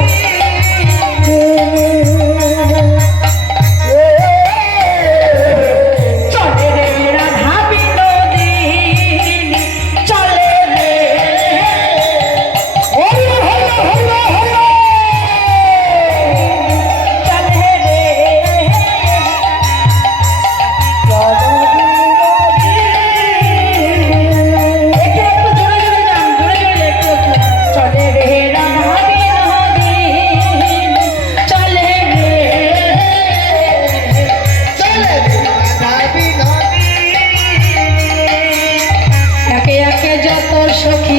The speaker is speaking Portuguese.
Oh. acha que